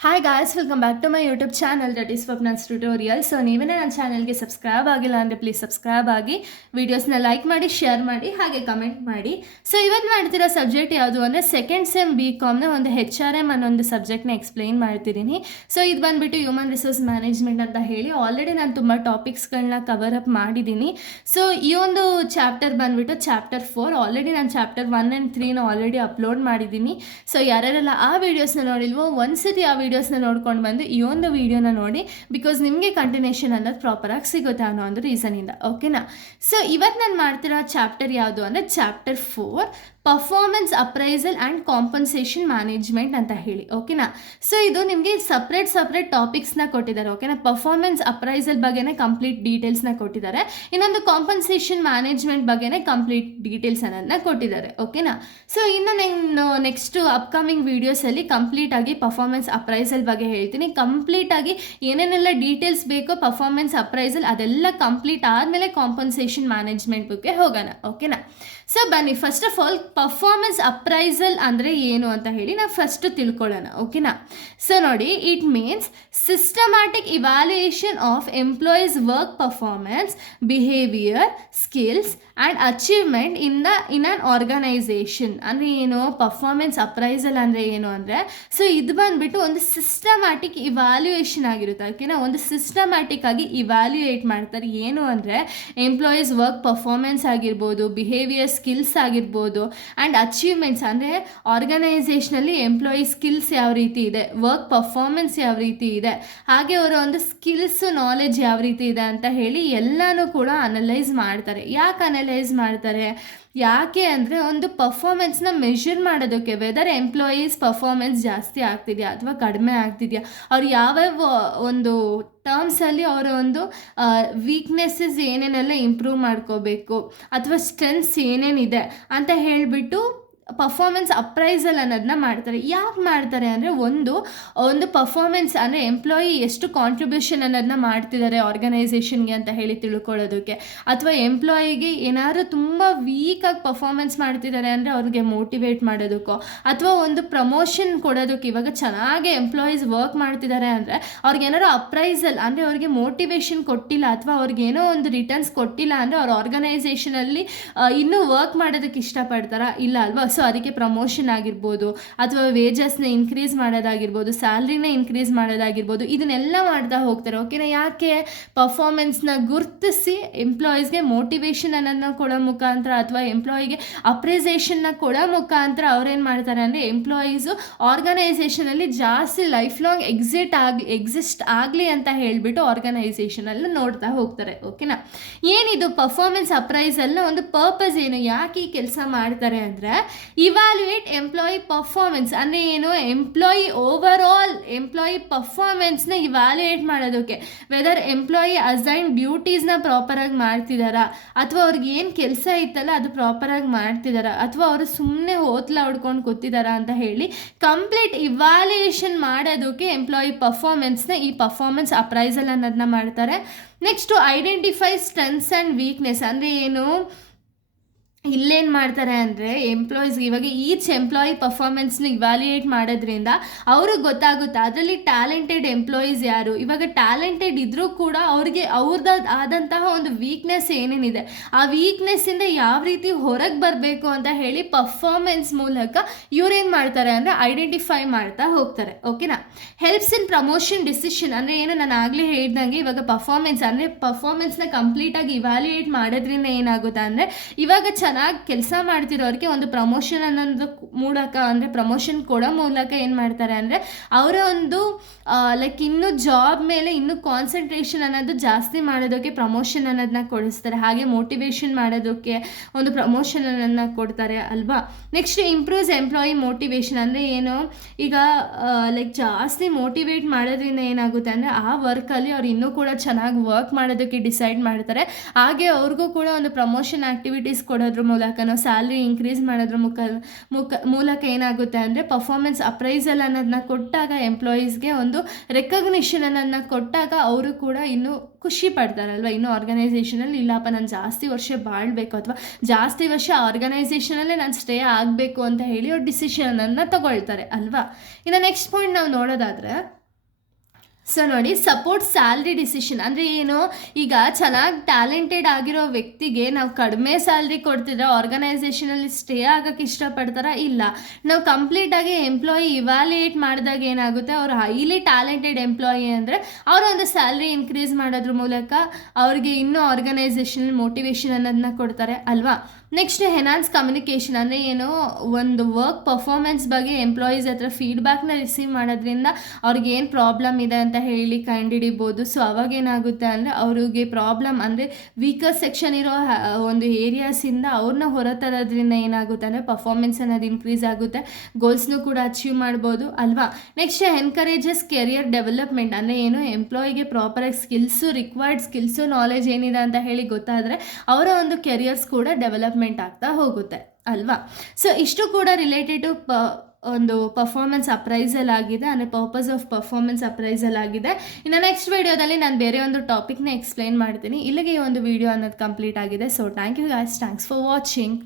Hi guys, welcome back to my YouTube channel that is Swapna's tutorial. So ನೀವೇ ನನ್ನ ಚಾನಲ್ಗೆ subscribe ಆಗಿಲ್ಲ ಅಂದರೆ ಪ್ಲೀಸ್ ಸಬ್ಸ್ಕ್ರೈಬ್ ಆಗಿ, ವೀಡಿಯೋಸ್ನ ಲೈಕ್ ಮಾಡಿ, ಶೇರ್ ಮಾಡಿ, ಹಾಗೆ ಕಮೆಂಟ್ ಮಾಡಿ. ಸೊ ಇವತ್ತು ಮಾಡ್ತಿರೋ ಸಬ್ಜೆಕ್ಟ್ ಯಾವುದು ಅಂದರೆ ಸೆಕೆಂಡ್ ಸೆಮ್ BComನ ಒಂದು HRM ಅನ್ನೊಂದು ಸಬ್ಜೆಕ್ಟ್ನ ಎಕ್ಸ್ಪ್ಲೈನ್ ಮಾಡ್ತಿದ್ದೀನಿ. ಸೊ ಇದು ಬಂದುಬಿಟ್ಟು ಹ್ಯೂಮನ್ ರಿಸೋರ್ಸ್ ಮ್ಯಾನೇಜ್ಮೆಂಟ್ ಅಂತ ಹೇಳಿ ಆಲ್ರೆಡಿ ನಾನು ತುಂಬ ಟಾಪಿಕ್ಸ್ಗಳನ್ನ ಕವರ್ ಅಪ್ ಮಾಡಿದ್ದೀನಿ. ಸೊ ಈ ಒಂದು ಚಾಪ್ಟರ್ ಬಂದುಬಿಟ್ಟು ಚಾಪ್ಟರ್ 4. ಆಲ್ರೆಡಿ ನಾನು ಚಾಪ್ಟರ್ 1 and 3ನ ಆಲ್ರೆಡಿ ಅಪ್ಲೋಡ್ ಮಾಡಿದ್ದೀನಿ. ಸೊ ಯಾರ್ಯಾರೆಲ್ಲ ಆ ವೀಡಿಯೋಸ್ನ ನೋಡಿಲ್ವೋ ಒಂದ್ಸತಿ ಆ ವೀಡಿಯೋಸ್ನ ನೋಡ್ಕೊಂಡು ಬಂದು ಈ ಒಂದು ವೀಡಿಯೋನ ನೋಡಿ, ಬಿಕಾಸ್ ನಿಮಗೆ ಕಂಟಿನ್ಯೂಷನ್ ಅನ್ನೋದು ಪ್ರಾಪರಾಗಿ ಸಿಗುತ್ತೆ ಅನ್ನೋ ಒಂದು ರೀಸನಿಂದ. ಓಕೆನಾ? ಸೊ ಇವತ್ತು ನಾನು ಮಾಡ್ತಿರೋ ಚಾಪ್ಟರ್ ಯಾವುದು ಅಂದರೆ chapter 4, performance appraisal and compensation management ಅಂತ ಹೇಳಿ. ಓಕೆನಾ? ಸೊ ಇದು ನಿಮಗೆ ಸಪ್ರೇಟ್ ಟಾಪಿಕ್ಸ್ನ ಕೊಟ್ಟಿದ್ದಾರೆ. ಓಕೆನಾ? ಪರ್ಫಾರ್ಮೆನ್ಸ್ ಅಪ್ರೈಸಲ್ ಬಗ್ಗೆನೇ ಕಂಪ್ಲೀಟ್ ಡೀಟೇಲ್ಸ್ನ ಕೊಟ್ಟಿದ್ದಾರೆ, ಇನ್ನೊಂದು ಕಾಂಪನ್ಸೇಷನ್ ಮ್ಯಾನೇಜ್ಮೆಂಟ್ ಬಗ್ಗೆನೇ ಕಂಪ್ಲೀಟ್ ಡೀಟೇಲ್ಸ್ ಅನ್ನೋದನ್ನ ಕೊಟ್ಟಿದ್ದಾರೆ. ಓಕೆನಾ? ಸೊ ಇನ್ನು ನಾನು ನೆಕ್ಸ್ಟ್ ಅಪ್ಕಮಿಂಗ್ ವೀಡಿಯೋಸಲ್ಲಿ ಕಂಪ್ಲೀಟಾಗಿ ಪರ್ಫಾರ್ಮೆನ್ಸ್ ಅಪ್ರೈಸಲ್ ಬಗ್ಗೆ ಹೇಳ್ತೀನಿ. ಕಂಪ್ಲೀಟಾಗಿ ಏನೇನೆಲ್ಲ ಡೀಟೇಲ್ಸ್ ಬೇಕೋ ಪರ್ಫಾರ್ಮೆನ್ಸ್ ಅಪ್ರೈಸಲ್ ಅದೆಲ್ಲ ಕಂಪ್ಲೀಟ್ ಆದಮೇಲೆ ಕಾಂಪನ್ಸೇಷನ್ ಮ್ಯಾನೇಜ್ಮೆಂಟ್ ಬಗ್ಗೆ ಹೋಗೋಣ. ಓಕೆನಾ? ಸೊ ಬನ್ನಿ, first of all performance appraisal ಅಂದರೆ ಏನು ಅಂತ ಹೇಳಿ ನಾವು ಫಸ್ಟ್ ತಿಳ್ಕೊಳ್ಳೋಣ. ಓಕೆನಾ? ಸೊ ನೋಡಿ, it means systematic evaluation of employees work performance, behaviour, skills and achievement in an organisation. ಅಂದರೆ ಏನು ಪರ್ಫಾರ್ಮೆನ್ಸ್ ಅಪ್ರೈಸಲ್ ಅಂದರೆ ಏನು ಅಂದರೆ, ಸೊ ಇದು ಬಂದುಬಿಟ್ಟು ಒಂದು ಸಿಸ್ಟಮ್ಯಾಟಿಕ್ ಇವ್ಯಾಲ್ಯೂಯೇಷನ್ ಆಗಿರುತ್ತೆ. ಓಕೆನಾ? ಒಂದು ಸಿಸ್ಟಮ್ಯಾಟಿಕ್ ಆಗಿ ಇವ್ಯಾಲ್ಯೂಯೇಟ್ ಮಾಡ್ತಾರೆ. ಏನು ಅಂದರೆ ಎಂಪ್ಲಾಯೀಸ್ ವರ್ಕ್ ಪರ್ಫಾರ್ಮೆನ್ಸ್ ಆಗಿರ್ಬೋದು, ಬಿಹೇವಿಯರ್ ಸ್ಕಿಲ್ಸ್ ಆಗಿರ್ಬೋದು, ಆ್ಯಂಡ್ ಅಚೀವ್ಮೆಂಟ್ಸ್ ಅಂದರೆ ಆರ್ಗನೈಸೇಷನಲ್ಲಿ ಎಂಪ್ಲಾಯಿ ಸ್ಕಿಲ್ಸ್ ಯಾವ ರೀತಿ ಇದೆ, ವರ್ಕ್ ಪರ್ಫಾರ್ಮೆನ್ಸ್ ಯಾವ ರೀತಿ ಇದೆ, ಹಾಗೆ ಅವರ ಒಂದು ಸ್ಕಿಲ್ಸ್ ನಾಲೆಜ್ ಯಾವ ರೀತಿ ಇದೆ ಅಂತ ಹೇಳಿ ಎಲ್ಲನೂ ಕೂಡ ಅನಲೈಸ್ ಮಾಡ್ತಾರೆ. ಯಾಕೆ ಅನಲೈಸ್ ಮಾಡ್ತಾರೆ? ಯಾಕೆ ಅಂದರೆ ಒಂದು ಪರ್ಫಾರ್ಮೆನ್ಸ್ನ ಮೆಷರ್ ಮಾಡೋದಕ್ಕೆ, ವೆದರ್ ಎಂಪ್ಲಾಯೀಸ್ ಪರ್ಫಾರ್ಮೆನ್ಸ್ ಜಾಸ್ತಿ ಆಗ್ತಿದೆಯಾ ಅಥವಾ ಕಡಿಮೆ ಆಗ್ತಿದೆಯಾ, ಅವ್ರು ಯಾವ್ಯಾವ ಒಂದು ಟರ್ಮ್ಸಲ್ಲಿ ಅವರ ಒಂದು ವೀಕ್ನೆಸ್ಸಸ್ ಏನೇನೆಲ್ಲ ಇಂಪ್ರೂವ್ ಮಾಡ್ಕೋಬೇಕು ಅಥವಾ ಸ್ಟ್ರೆಂತ್ಸ್ ಏನೇನಿದೆ ಅಂತ ಹೇಳಿಬಿಟ್ಟು ಪರ್ಫಾರ್ಮೆನ್ಸ್ ಅಪ್ರೈಸಲ್ ಅನ್ನೋದನ್ನ ಮಾಡ್ತಾರೆ. ಯಾಕೆ ಮಾಡ್ತಾರೆ ಅಂದರೆ ಒಂದು ಪರ್ಫಾರ್ಮೆನ್ಸ್ ಅಂದರೆ ಎಂಪ್ಲಾಯಿ ಎಷ್ಟು ಕಾಂಟ್ರಿಬ್ಯೂಷನ್ ಅನ್ನೋದನ್ನ ಮಾಡ್ತಿದ್ದಾರೆ ಆರ್ಗನೈಸೇಷನ್ಗೆ ಅಂತ ಹೇಳಿ ತಿಳ್ಕೊಳ್ಳೋದಕ್ಕೆ, ಅಥವಾ ಎಂಪ್ಲಾಯಿಗೆ ಏನಾದರೂ ತುಂಬ ವೀಕಾಗಿ ಪರ್ಫಾರ್ಮೆನ್ಸ್ ಮಾಡ್ತಿದ್ದಾರೆ ಅಂದರೆ ಅವ್ರಿಗೆ ಮೋಟಿವೇಟ್ ಮಾಡೋದಕ್ಕೋ, ಅಥವಾ ಒಂದು ಪ್ರಮೋಷನ್ ಕೊಡೋದಕ್ಕೆ. ಇವಾಗ ಚೆನ್ನಾಗಿ ಎಂಪ್ಲಾಯೀಸ್ ವರ್ಕ್ ಮಾಡ್ತಿದ್ದಾರೆ ಅಂದರೆ ಅವ್ರಿಗೇನಾದ್ರು ಅಪ್ರೈಸಲ್ ಅಂದರೆ ಅವ್ರಿಗೆ ಮೋಟಿವೇಶನ್ ಕೊಟ್ಟಿಲ್ಲ ಅಥವಾ ಅವ್ರಿಗೇನೋ ಒಂದು ರಿಟರ್ನ್ಸ್ ಕೊಟ್ಟಿಲ್ಲ ಅಂದರೆ ಅವ್ರ ಆರ್ಗನೈಸೇಷನಲ್ಲಿ ಇನ್ನೂ ವರ್ಕ್ ಮಾಡೋದಕ್ಕೆ ಇಷ್ಟಪಡ್ತಾರಾ? ಇಲ್ಲ ಅಲ್ವಾ? ಸೊ ಅದಕ್ಕೆ ಪ್ರಮೋಷನ್ ಆಗಿರ್ಬೋದು, ಅಥವಾ ವೇಜಸ್ನ ಇನ್ಕ್ರೀಸ್ ಮಾಡೋದಾಗಿರ್ಬೋದು, ಸ್ಯಾಲ್ರಿನ ಇನ್ಕ್ರೀಸ್ ಮಾಡೋದಾಗಿರ್ಬೋದು, ಇದನ್ನೆಲ್ಲ ಮಾಡ್ತಾ ಹೋಗ್ತಾರೆ. ಓಕೆನಾ? ಯಾಕೆ? ಪರ್ಫಾರ್ಮೆನ್ಸ್ನ ಗುರುತಿಸಿ ಎಂಪ್ಲಾಯೀಸ್ಗೆ ಮೋಟಿವೇಶನ್ ಅನ್ನೋದನ್ನ ಕೊಡೋ ಮುಖಾಂತರ ಅಥವಾ ಎಂಪ್ಲಾಯಿಗೆ ಅಪ್ರಿಸಿಯೇಷನ್ನ ಕೊಡೋ ಮುಖಾಂತರ ಅವ್ರೇನು ಮಾಡ್ತಾರೆ ಅಂದರೆ ಎಂಪ್ಲಾಯೀಸು ಆರ್ಗನೈಸೇಷನಲ್ಲಿ ಜಾಸ್ತಿ ಲೈಫ್ ಲಾಂಗ್ ಎಕ್ಸಿಸ್ಟ್ ಆಗಲಿ ಅಂತ ಹೇಳಿಬಿಟ್ಟು ಆರ್ಗನೈಸೇಷನಲ್ಲಿ ನೋಡ್ತಾ ಹೋಗ್ತಾರೆ. ಓಕೆನಾ? ಏನಿದು ಪರ್ಫಾರ್ಮೆನ್ಸ್ ಅಪ್ರೈಸಲ್ನ ಒಂದು ಪರ್ಪಸ್ ಏನು, ಯಾಕೆ ಈ ಕೆಲಸ ಮಾಡ್ತಾರೆ ಅಂದರೆ ಇವ್ಯಾಲ್ಯೂಯೇಟ್ ಎಂಪ್ಲಾಯಿ ಪರ್ಫಾರ್ಮೆನ್ಸ್ ಅಂದರೆ ಏನು, ಎಂಪ್ಲಾಯಿ ಪರ್ಫಾರ್ಮೆನ್ಸ್ನ ಇವ್ಯಾಲ್ಯೂಯೇಟ್ ಮಾಡೋದಕ್ಕೆ, ವೆದರ್ ಎಂಪ್ಲಾಯಿ ಅಸೈನ್ ಡ್ಯೂಟೀಸ್ನ ಪ್ರಾಪರಾಗಿ ಮಾಡ್ತಿದ್ದಾರಾ, ಅಥವಾ ಅವ್ರಿಗೆ ಏನು ಕೆಲಸ ಇತ್ತಲ್ಲ ಅದು ಪ್ರಾಪರಾಗಿ ಮಾಡ್ತಿದ್ದಾರಾ, ಅಥವಾ ಅವರು ಸುಮ್ಮನೆ ಹೋತ್ಲ ಹೊಡ್ಕೊಂಡು ಕೂತಿದ್ದಾರಾ ಅಂತ ಹೇಳಿ ಕಂಪ್ಲೀಟ್ ಇವ್ಯಾಲ್ಯೂಯೇಷನ್ ಮಾಡೋದಕ್ಕೆ ಎಂಪ್ಲಾಯಿ ಪರ್ಫಾರ್ಮೆನ್ಸ್ನ ಈ ಪರ್ಫಾರ್ಮೆನ್ಸ್ ಅಪ್ರೈಸಲ್ ಅನ್ನೋದನ್ನ ಮಾಡ್ತಾರೆ. Next identify strengths and weakness ಅಂದರೆ ಏನು, ಇಲ್ಲೇನು ಮಾಡ್ತಾರೆ ಅಂದರೆ ಎಂಪ್ಲಾಯೀಸ್ಗೆ ಇವಾಗ ಈಚ್ ಎಂಪ್ಲಾಯಿ ಪರ್ಫಾರ್ಮೆನ್ಸ್ನ ಇವ್ಯಾಲ್ಯೂಯೇಟ್ ಮಾಡೋದ್ರಿಂದ ಅವ್ರಿಗೆ ಗೊತ್ತಾಗುತ್ತೆ ಅದರಲ್ಲಿ ಟ್ಯಾಲೆಂಟೆಡ್ ಎಂಪ್ಲಾಯೀಸ್ ಯಾರು. ಇವಾಗ ಟ್ಯಾಲೆಂಟೆಡ್ ಇದ್ದರೂ ಕೂಡ ಅವ್ರಿಗೆ ಆದಂತಹ ಒಂದು ವೀಕ್ನೆಸ್ ಏನೇನಿದೆ ಆ ವೀಕ್ನೆಸ್ಸಿಂದ ಯಾವ ರೀತಿ ಹೊರಗೆ ಬರಬೇಕು ಅಂತ ಹೇಳಿ ಪರ್ಫಾರ್ಮೆನ್ಸ್ ಮೂಲಕ ಇವ್ರೇನು ಮಾಡ್ತಾರೆ ಅಂದರೆ ಐಡೆಂಟಿಫೈ ಮಾಡ್ತಾ ಹೋಗ್ತಾರೆ. ಓಕೆನಾ? ಹೆಲ್ಪ್ಸ್ ಇನ್ ಪ್ರಮೋಷನ್ ಡಿಸಿಷನ್ ಅಂದರೆ ಏನು, ನಾನು ಆಗಲೇ ಹೇಳ್ದಂಗೆ ಇವಾಗ ಪರ್ಫಾರ್ಮೆನ್ಸ್ನ ಕಂಪ್ಲೀಟಾಗಿ ಇವ್ಯಾಲ್ಯೂಯೇಟ್ ಮಾಡೋದ್ರಿಂದ ಏನಾಗುತ್ತೆ ಅಂದರೆ ಇವಾಗ ಚೆನ್ನಾಗಿ ಕೆಲಸ ಮಾಡ್ತಿರೋರಿಗೆ ಒಂದು ಪ್ರಮೋಷನ್ ಅನ್ನೋದು ಮೂಲಕ ಅಂದರೆ ಪ್ರಮೋಷನ್ ಕೊಡೋ ಮೂಲಕ ಏನು ಮಾಡ್ತಾರೆ ಅಂದರೆ ಅವರ ಒಂದು ಲೈಕ್ ಇನ್ನೂ ಜಾಬ್ ಮೇಲೆ ಇನ್ನೂ ಕಾನ್ಸಂಟ್ರೇಷನ್ ಅನ್ನೋದು ಜಾಸ್ತಿ ಮಾಡೋದಕ್ಕೆ ಪ್ರಮೋಷನ್ ಅನ್ನೋದನ್ನ ಕೊಡಿಸ್ತಾರೆ. ಹಾಗೆ ಮೋಟಿವೇಶನ್ ಮಾಡೋದಕ್ಕೆ ಒಂದು ಪ್ರಮೋಷನ್ ಅನ್ನೋದನ್ನ ಕೊಡ್ತಾರೆ ಅಲ್ವಾ? ನೆಕ್ಸ್ಟ್ ಇಂಪ್ರೂವ್ಸ್ ಎಂಪ್ಲಾಯಿ ಮೋಟಿವೇಶನ್ ಅಂದರೆ ಏನು, ಈಗ ಲೈಕ್ ಜಾಸ್ತಿ ಮೋಟಿವೇಟ್ ಮಾಡೋದ್ರಿಂದ ಏನಾಗುತ್ತೆ ಅಂದರೆ ಆ ವರ್ಕಲ್ಲಿ ಅವ್ರು ಇನ್ನೂ ಕೂಡ ಚೆನ್ನಾಗಿ ವರ್ಕ್ ಮಾಡೋದಕ್ಕೆ ಡಿಸೈಡ್ ಮಾಡ್ತಾರೆ. ಹಾಗೆ ಅವ್ರಿಗೂ ಕೂಡ ಒಂದು ಪ್ರಮೋಷನ್ ಆ್ಯಕ್ಟಿವಿಟೀಸ್ ಕೊಡೋದ್ರ ಮಾಡೋದ್ರ ಮೂಲಕನೋ ಸ್ಯಾಲ್ರಿ ಇನ್ಕ್ರೀಸ್ ಮಾಡೋದ್ರ ಮೂಲಕ ಏನಾಗುತ್ತೆ ಅಂದರೆ ಪರ್ಫಾರ್ಮೆನ್ಸ್ ಅಪ್ರೈಸಲ್ ಅನ್ನೋದನ್ನ ಕೊಟ್ಟಾಗ ಎಂಪ್ಲಾಯೀಸ್ಗೆ ಒಂದು ರೆಕಗ್ನಿಷನನ್ನು ಕೊಟ್ಟಾಗ ಅವರು ಕೂಡ ಇನ್ನೂ ಖುಷಿ ಪಡ್ತಾರಲ್ವ. ಇನ್ನೂ ಆರ್ಗನೈಸೇಷನಲ್ಲಿ ಇಲ್ಲಪ್ಪ ನಾನು ಜಾಸ್ತಿ ವರ್ಷ ಬಾಳಬೇಕು ಅಥವಾ ಜಾಸ್ತಿ ವರ್ಷ ಆರ್ಗನೈಸೇಷನಲ್ಲೇ ನಾನು ಸ್ಟೇ ಆಗಬೇಕು ಅಂತ ಹೇಳಿ ಅವ್ರು ಡಿಸಿಷನನ್ನು ತಗೊಳ್ತಾರೆ ಅಲ್ವಾ. ಇನ್ನು ನೆಕ್ಸ್ಟ್ ಪಾಯಿಂಟ್ ನಾವು ನೋಡೋದಾದರೆ, ಸೊ ನೋಡಿ, ಸಪೋರ್ಟ್ ಸ್ಯಾಲ್ರಿ ಡಿಸಿಷನ್ ಅಂದರೆ ಏನು, ಈಗ ಚೆನ್ನಾಗಿ ಟ್ಯಾಲೆಂಟೆಡ್ ಆಗಿರೋ ವ್ಯಕ್ತಿಗೆ ನಾವು ಕಡಿಮೆ ಸ್ಯಾಲ್ರಿ ಕೊಡ್ತಿದ್ರೆ ಆರ್ಗನೈಸೇಷನಲ್ಲಿ ಸ್ಟೇ ಆಗೋಕ್ಕೆ ಇಷ್ಟಪಡ್ತಾರಾ? ಇಲ್ಲ. ನಾವು ಕಂಪ್ಲೀಟಾಗಿ ಎಂಪ್ಲಾಯಿ ಇವ್ಯಾಲ್ಯೂಯೇಟ್ ಮಾಡಿದಾಗ ಏನಾಗುತ್ತೆ, ಅವ್ರು ಹೈಲಿ ಟ್ಯಾಲೆಂಟೆಡ್ ಎಂಪ್ಲಾಯಿ ಅಂದರೆ ಅವರ ಒಂದು ಸ್ಯಾಲ್ರಿ ಇನ್ಕ್ರೀಸ್ ಮಾಡೋದ್ರ ಮೂಲಕ ಅವ್ರಿಗೆ ಇನ್ನೂ ಆರ್ಗನೈಸೇಷನಲ್ಲಿ ಮೋಟಿವೇಶನ್ ಅನ್ನೋದನ್ನ ಕೊಡ್ತಾರೆ ಅಲ್ವಾ. ನೆಕ್ಸ್ಟ್ ಎನ್ಹಾನ್ಸ್ ಕಮ್ಯುನಿಕೇಷನ್ ಅಂದರೆ ಏನು, ಒಂದು ವರ್ಕ್ ಪರ್ಫಾರ್ಮೆನ್ಸ್ ಬಗ್ಗೆ ಎಂಪ್ಲಾಯೀಸ್ ಹತ್ರ ಫೀಡ್ಬ್ಯಾಕ್ನ ರಿಸೀವ್ ಮಾಡೋದ್ರಿಂದ ಅವ್ರಿಗೆ ಏನು ಪ್ರಾಬ್ಲಮ್ ಇದೆ ಅಂತ ಹೇಳಿ ಕಂಡುಹಿಡಿಬೋದು. ಸೊ ಅವಾಗೇನಾಗುತ್ತೆ ಅಂದರೆ ಅವ್ರಿಗೆ ಪ್ರಾಬ್ಲಮ್ ಅಂದರೆ ವೀಕರ್ ಸೆಕ್ಷನ್ ಇರೋ ಒಂದು ಏರಿಯಾಸಿಂದ ಅವ್ರನ್ನ ಹೊರತರೋದ್ರಿಂದ ಏನಾಗುತ್ತೆ ಅಂದರೆ ಪರ್ಫಾರ್ಮೆನ್ಸ್ ಅನ್ನೋದು ಇನ್ಕ್ರೀಸ್ ಆಗುತ್ತೆ, ಗೋಲ್ಸ್ನೂ ಕೂಡ ಅಚೀವ್ ಮಾಡ್ಬೋದು ಅಲ್ವಾ. ನೆಕ್ಸ್ಟ್ ಎನ್ಕರೇಜಸ್ ಕೆರಿಯರ್ ಡೆವಲಪ್ಮೆಂಟ್ ಅಂದರೆ ಏನು, ಎಂಪ್ಲಾಯಿಗೆ ಪ್ರಾಪರಾಗಿ ರಿಕ್ವೈರ್ಡ್ ಸ್ಕಿಲ್ಸು ನಾಲೆಜ್ ಏನಿದೆ ಅಂತ ಹೇಳಿ ಗೊತ್ತಾದರೆ ಅವರ ಒಂದು ಕೆರಿಯರ್ಸ್ ಕೂಡ ಡೆವಲಪ್ಮೆಂಟ್ ಆಗ್ತಾ ಹೋಗುತ್ತೆ ಅಲ್ವಾ. ಸೊ ಇಷ್ಟು ಕೂಡ ರಿಲೇಟೆಡ್ ಟು ಒಂದು ಪರ್ಫಾರ್ಮೆನ್ಸ್ ಅಪ್ರೈಸಲ್ ಆಗಿದೆ, ಅಂದರೆ ಪರ್ಪಸ್ ಆಫ್ ಪರ್ಫಾರ್ಮೆನ್ಸ್ ಅಪ್ರೈಸಲ್ ಆಗಿದೆ. ಇನ್ನು ನೆಕ್ಸ್ಟ್ ವಿಡಿಯೋದಲ್ಲಿ ನಾನು ಬೇರೆ ಒಂದು ಟಾಪಿಕ್ನ ಎಕ್ಸ್ಪ್ಲೈನ್ ಮಾಡ್ತೀನಿ. ಇಲ್ಲಿಗೆ ಈ ಒಂದು ವಿಡಿಯೋ ಅನ್ನೋದು ಕಂಪ್ಲೀಟ್ ಆಗಿದೆ. So thank you guys, thanks for watching.